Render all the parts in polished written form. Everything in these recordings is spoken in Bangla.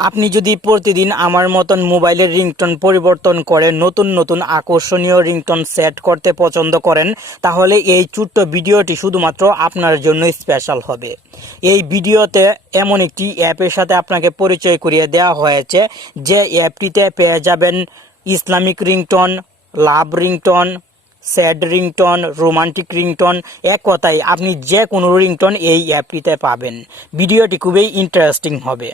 আপনি যদি প্রতিদিন আমার মতন মোবাইলের রিংটোন পরিবর্তন করে নতুন নতুন আকর্ষণীয় রিংটোন সেট করতে পছন্দ করেন, তাহলে এই ছোট্ট ভিডিওটি শুধুমাত্র আপনার জন্য স্পেশাল হবে। এই ভিডিওতে এমন একটি অ্যাপের সাথে আপনাকে পরিচয় করিয়ে দেওয়া হয়েছে, যে অ্যাপটিতে পেয়ে যাবেন Islamic ringtone, love ringtone, sad ringtone, romantic ringtone, এক কথায় আপনি যে কোনো রিংটোন এই অ্যাপটিতে পাবেন। ভিডিওটি খুবই ইন্টারেস্টিং হবে।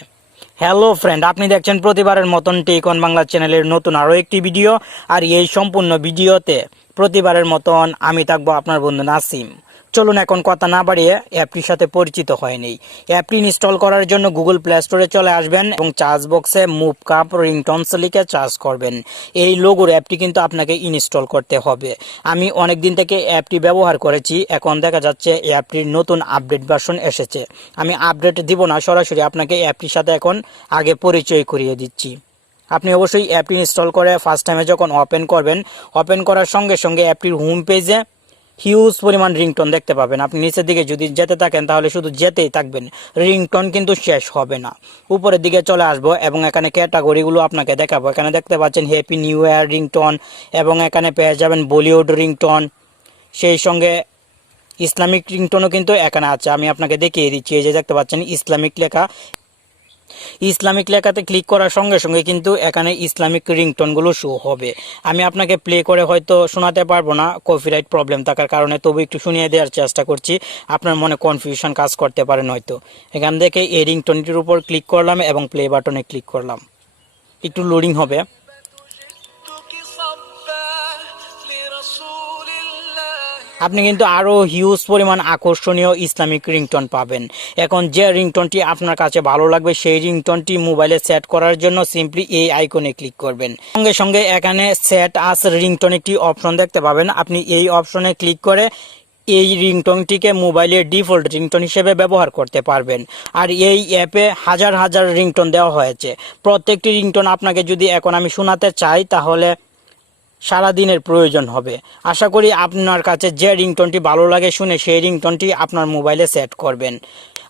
হ্যালো ফ্রেন্ড, আপনি দেখছেন প্রতিবারের মতন টেকন বাংলা চ্যানেলের নতুন আরও একটি ভিডিও। আর এই সম্পূর্ণ ভিডিওতে প্রতিবারের মতন আমি থাকবো আপনার বন্ধু নাসিম। চলুন এখন কথা না বাড়িয়ে অ্যাপটির সাথে পরিচিত হয়নি। অ্যাপটি ইনস্টল করার জন্য গুগল প্লে স্টোরে চলে আসবেন এবং চার্জ বক্সে মুভ কাপ রিংটোনস লিখে চার্জ করবেন। এই লোগোর অ্যাপটি কিন্তু আপনাকে ইনস্টল করতে হবে। আমি অনেক দিন থেকে অ্যাপটি ব্যবহার করেছি, এখন দেখা যাচ্ছে অ্যাপটির নতুন আপডেট ভার্সন এসেছে। আমি আপডেট দিব না, সরাসরি আপনাকে অ্যাপটির সাথে এখন আগে পরিচয় করিয়ে দিচ্ছি। আপনি অবশ্যই অ্যাপটি ইনস্টল করে ফার্স্ট টাইমে যখন ওপেন করবেন, ওপেন করার সঙ্গে সঙ্গে অ্যাপটির হোম পেজে হিউজ পরিমাণ রিংটোন দেখতে পাবেন। আপনি নিচের দিকে যদি যেতে থাকেন তাহলে শুধু যেতেই থাকবেন, রিংটোন কিন্তু শেষ হবে না। উপরের দিকে চলে আসবো এবং এখানে ক্যাটাগরিগুলো আপনাকে দেখাবো। এখানে দেখতে পাচ্ছেন হ্যাপি নিউ ইয়ার রিংটোন, এবং এখানে পেয়ে যাবেন বলিউড রিংটোন, সেই সঙ্গে ইসলামিক রিংটোনও কিন্তু এখানে আছে। আমি আপনাকে দেখিয়ে দিচ্ছি, এই যে দেখতে পাচ্ছেন ইসলামিক লেখা। ইসলামিক লেখাতে ক্লিক করার সঙ্গে সঙ্গে কিন্তু এখানে ইসলামিক রিংটোনগুলো শো হবে। আমি আপনাকে প্লে করে হয়তো শোনাতে পারবো না, কপিরাইট প্রবলেম থাকার কারণে, তবু একটু শুনিয়ে দেওয়ার চেষ্টা করছি। আপনার মনে কনফিউশন কাজ করতে পারেন হয়তো। এখান থেকে এই রিংটোনটির উপর ক্লিক করলাম এবং প্লে বাটনে ক্লিক করলাম। একটু লোডিং হবে। আপনি কিন্তু আরও হিউজ পরিমাণ আকর্ষণীয় ইসলামিক রিংটোন পাবেন। এখন যে রিংটোনটি আপনার কাছে ভালো লাগবে সেই রিংটোনটি মোবাইলে সেট করার জন্য সিম্পলি এই আইকনে ক্লিক করবেন। সঙ্গে সঙ্গে এখানে সেট আস রিংটোন একটি অপশন দেখতে পাবেন। আপনি এই অপশনে ক্লিক করে এই রিংটোনটিকে মোবাইলের ডিফল্ট রিংটোন হিসেবে ব্যবহার করতে পারবেন। আর এই অ্যাপে হাজার হাজার রিংটোন দেওয়া হয়েছে। প্রত্যেকটি রিংটোন আপনাকে যদি এখন আমি শোনাতে চাই তাহলে সারাদিনের প্রয়োজন হবে। আশা করি আপনার কাছে যে রিংটোনটি ভালো লাগে শুনে সেই রিংটোনটি আপনার মোবাইলে সেট করবেন।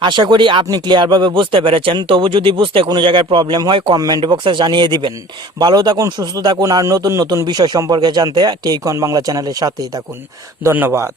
আশা করি আপনি ক্লিয়ারভাবে বুঝতে পেরেছেন। তবু যদি বুঝতে কোনো জায়গায় প্রবলেম হয় কমেন্ট বক্সে জানিয়ে দিবেন। ভালো থাকুন, সুস্থ থাকুন, আর নতুন নতুন বিষয় সম্পর্কে জানতে টেকন বাংলা চ্যানেলের সাথেই থাকুন। ধন্যবাদ।